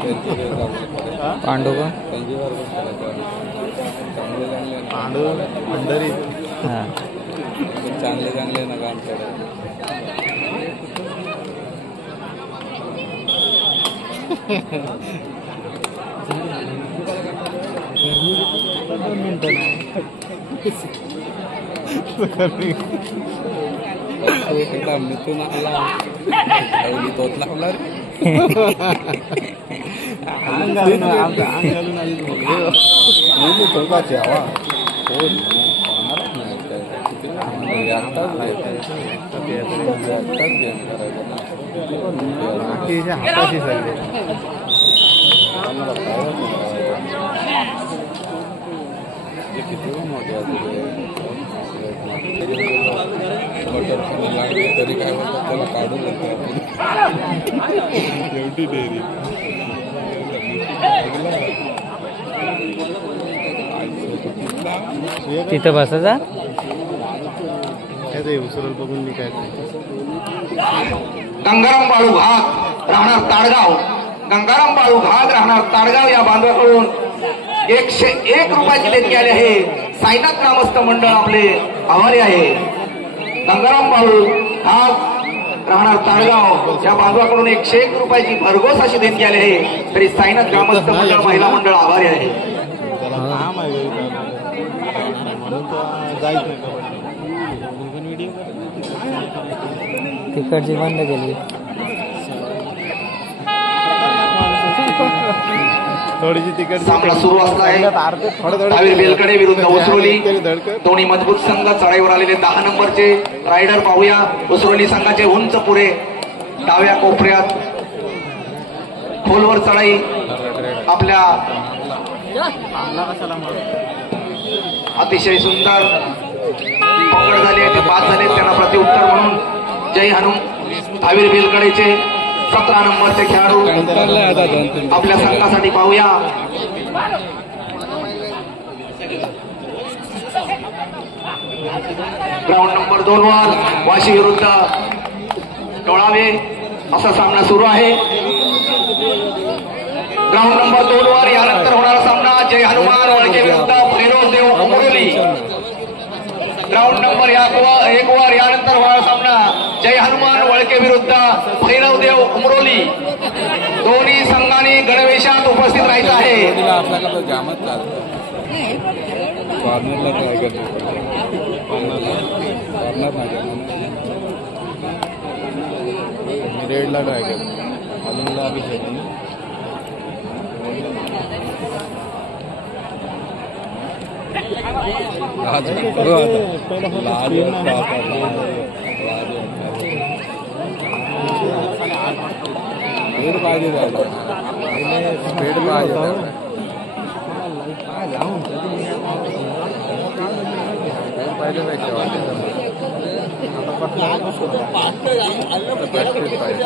पांडू का पांडू पंढरी हां चांगले चांगले ना आमच्याकडे मिथून आला तोच लागला हाताशी सगळे किती मोठे लागले तरी काय म्हणतात त्याला काढून एवढी डेअरी तिथं बसायचा उसरल बघून मी काय गंगाराम बाळू घाग राहणार ताडगाव गंगाराम बाळू घाग राहणार ताडगाव या बांधवाकडून 101 रुपयाची देणगी आली आहे. साईनाथ ग्रामस्थ मंडळ आपले आभारी आहे. गंगाराम बाळू घाग राहणार ताडगाव या बांधवाकडून 101 रुपयाची भरघोस अशी देणगी आली आहे. तरी साईनाथ ग्रामस्थ मंडळ महिला मंडळ आभारी आहे. तिकडची बंद केली थोडीशी तिकट सामना सुरू असला आहे. बेलकडे विरुद्ध उसरोली दोन्ही मजबूत संघ चढाईवर आलेले 10 नंबरचे रायडर पाहूया. उसरोली संघाचे उंच पुरे डाव्या कोपऱ्यात खोलवर चढाई आपल्या अतिशय सुंदर पकड झाली आहे. ते बाद झाले त्यांना प्रत्युत्तर म्हणून जय हनुम आविर बेलकडेचे 17 नंबरचे खेळाडू आपल्या संघासाठी पाहूया. ग्राउंड नंबर 2 वर वाशी विरुद्ध टोळावे असा सामना सुरू आहे. ग्राउंड नंबर 2 वर यानंतर होणारा सामना जय हनुमान वळके विरुद्ध फिरोज देव उमरोली. ग्राउंड नंबर 1 वर यानंतर होणारा सामना जय हनुमान वळके विरुद्ध भैरवदेव उमरोली. दोन्ही संघांनी गणवेशात उपस्थित राहायचं आहे. रेडला ट्राय कर अजूनला अभिषेक स्पीड पाहिजे स्पीड पाहिजे पाहिजे प्रॅक्टिस पाहिजे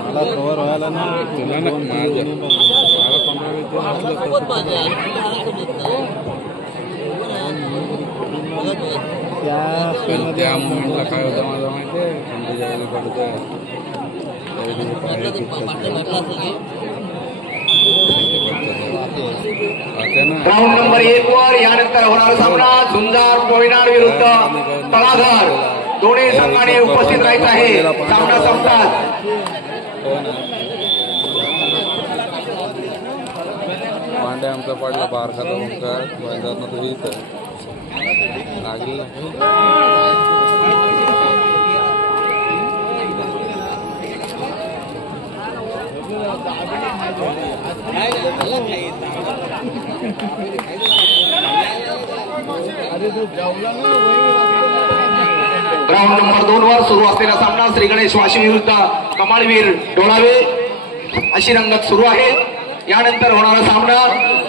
मला कव्हर व्हायला ना तुला ना त्या मुमेंटला काय होतं माझं माहिती आहे. ग्राउंड नंबर 1 वर यानंतर होणारा सामना झुंजार कोयनाड विरुद्ध तळाघर. दोन्ही संघांनी उपस्थित राहायचं आहे. सामना संपतात. पांडे आमचा पडला बार खाता ओंकार मैदान तो इथं लागली ग्राउंड नंबर 2 वर सुरू असलेला सामना श्री गणेश वाशी विरुद्ध कमालवीर डोळावे अशी रंगत सुरू आहे. यानंतर होणारा सामना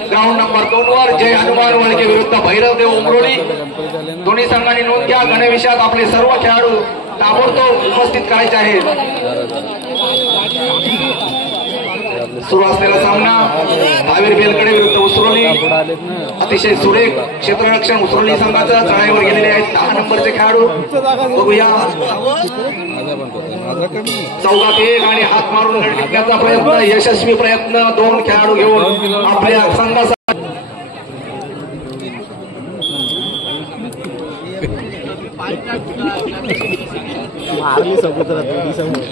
ग्राउंड नंबर 2 वर जय हनुमान वळके विरुद्ध भैरवदेव उमरोली. दोन्ही संघांनी नोंद घ्या. गणवेशात आपले सर्व खेळाडू ताबडतोब उपस्थित करायचे आहेत. सुरू असलेला सामना हावेर बेलकडे विरुद्ध उसरोली. पुढे आलेत ना. अतिशय सुरेख क्षेत्ररक्षण उसरोली संघाचं चढाईवर गेलेले आहेत 10 नंबरचे खेळाडू. बघूया माझा पण माझा कमी 4-1 आणि हात मारून गडी टिकण्याचा प्रयत्न, यशस्वी प्रयत्न. 2 खेळाडू घेऊन आपल्या संघाचा मारली समुद्रात उडी समोर.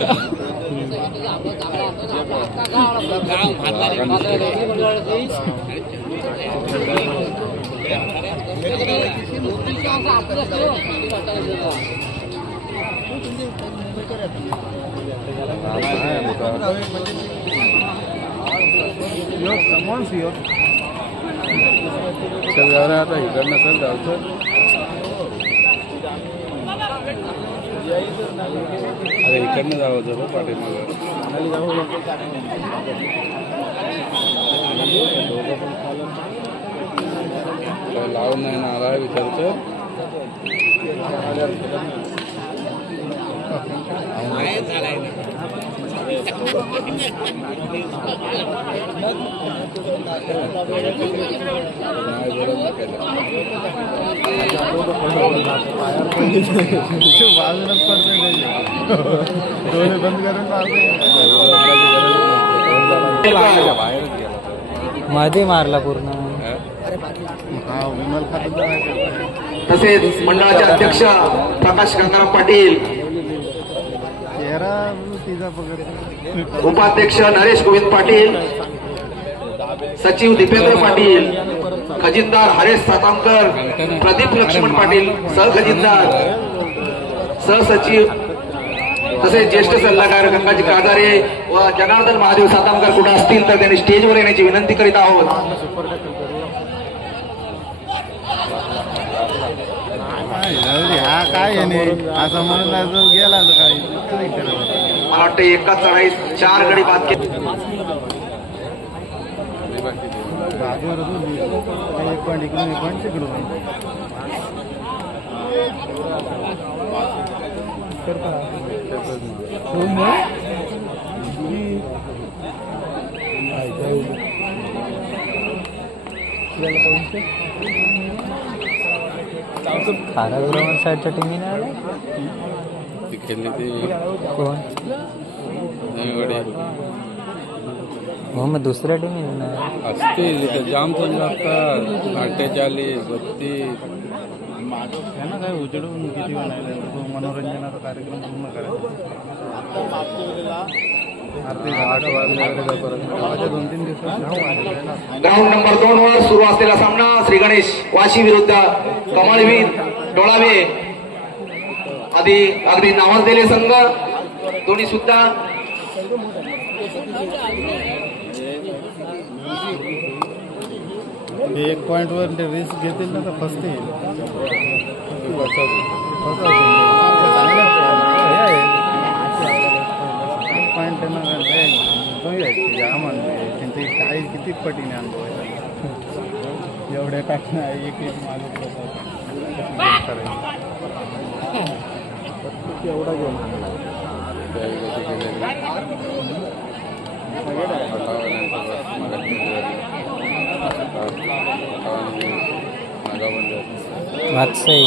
चल जा रहा आता इकडनं चल जायचं. अरे इकडनं जावं जरा पाठीमागं. लावून नाही ना आला विचारतं. बाजूलाच पडतोय डोळे बंद करून बाहेरच गेला. मध्ये मारला पूर्ण. हा विमल खात. तसेच मंडळाचे अध्यक्ष प्रकाश गंगाराम पाटील, चेहरा तिचा पकड. उपाध्यक्ष नरेश गोविंद पाटील, सचिव दीपेंद्र पाटील, खजिनदार हरेश सातामकर, प्रदीप लक्ष्मण पाटील सहखजिनदार, सहसचिव तसेच ज्येष्ठ सल्लागार गंगाजी कागारे व जनार्दन महादेव सातामकर कुठे असतील तर त्यांनी स्टेजवर येण्याची विनंती करीत आहोत. हा काय आहे असं म्हणून गेला काय. मला वाटतं एकाच चढाईत 4 गडी बाद केले. एक पॉईंट इकडून 1 पॉईंट तिकडून. खारागुरावर साईडच्या टीमने आला ती खेळली ती कोण? हो मग दुसऱ्या टीमने ना असतील तिथे जाम चालू असतात. 48 32 त्यांना काय उजेडून किती बनायला मनोरंजनाचा कार्यक्रम पूर्ण करायचा. 8 वाजल्याकडे 2-3 दिवसात ग्राउंड नंबर 2 वर सुरू असलेला सामना श्री गणेश वाशी विरुद्ध कमळवीर डोळावे. अगदी नावाजलेले संघ दोन्ही सुद्धा. हे 1 पॉईंट वर रिस्क घेतील ना तर फसतील. पॉईंट त्यांचे काय किती पटीने अनुभव आहे. एवढ्या टाकणं एक मालक एवढा घेऊन वात्सई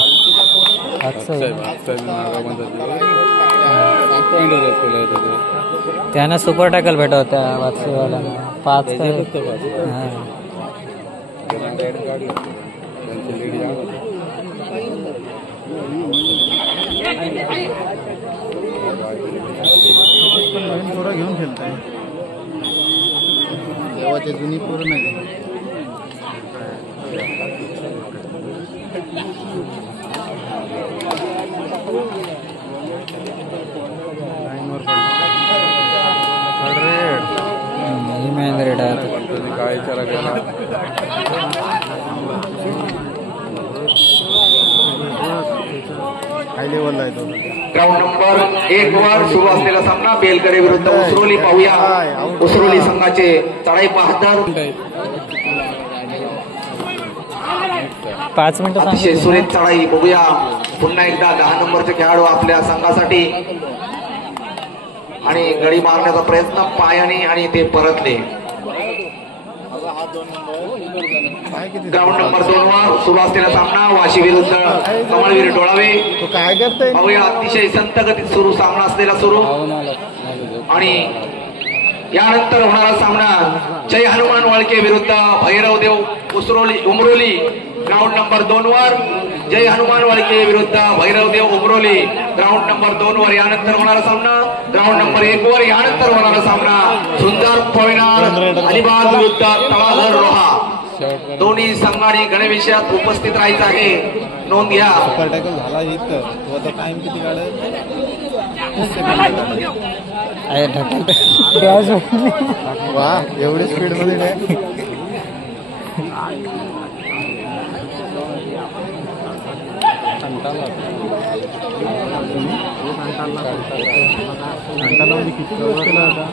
त्यांना सुपर टॅकल भेटत होत्या वात्सईवाल्यांना 5 नवीन पोरं घेऊन खेळताय. तेव्हाचे जुनी पोरं नाही. काय विचारा गेला. हाय लेवलला आहे तो. ग्राउंड नंबर 1 वर सुरू असलेला सामना बेलकडे विरुद्ध उसरोली. पाहूया उसरोली संघाचे चढाई बहादर. 5 मिनिटं अतिशय सुरेख चढाई. बघूया पुन्हा एकदा 10 नंबरचे खेळाडू आपल्या संघासाठी. आणि गडी मारण्याचा प्रयत्न पायाने आणि ते परतले. ग्राउंड नंबर 2 वर सुरू असलेला सामना वाशी विरुद्ध कमळवीर डोळावे. तो काय करतोय? पाहूया अतिशय संत गतीत सुरू सामना असलेला सुरू आणि यानंतर होणारा सामना जय हनुमान वळके विरुद्ध भैरवदेव उमरोली. ग्राउंड नंबर 2 वर जय हनुमान वळके विरुद्ध भैरवदेव उमरोली. ग्राउंड नंबर 2 वर यानंतर होणारा सामना. ग्राउंड नंबर 1 वर यानंतर होणारा सामना सुंदर पळणार अलिबाग विरुद्ध तळाघर रोहा. दोन्ही संघाने गणवेशात उपस्थित राहायचं आहे. नोंद घ्या. सुपर टॅकल झाला इथं. तो आता टाइम किती काढेल? आहे ढकल. वा एवढी स्पीड मध्ये काय? घंटाला किती दिवस केला होता?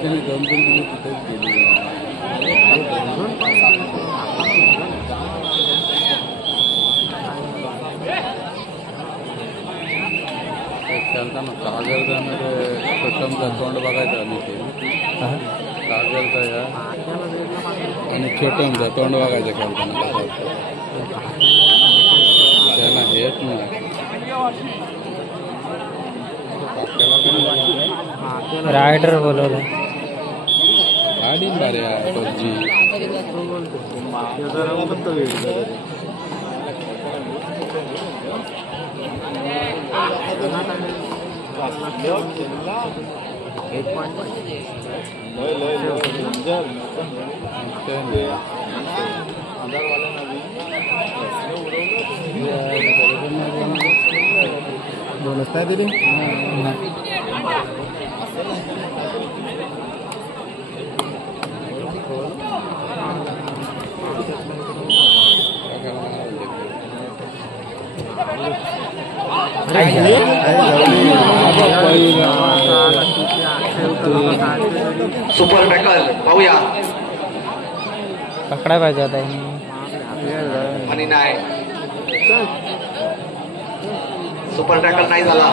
त्याने 2-3 किलो तिथेच गेली. खेळताना कागरचा प्रथमचा तोंड बघायचं आणि ते कागरचा या आणि छोटमचा तोंड बघायचं खेळताना त्याला हेच नाही. रायडर बोलवलं. गाडी बारे पबजी बोनस नाही दिली. सुपर टॅकल पाहूया. पकडाय पाहिजे आता. आणि नाही सुपर टॅकल नाही झाला.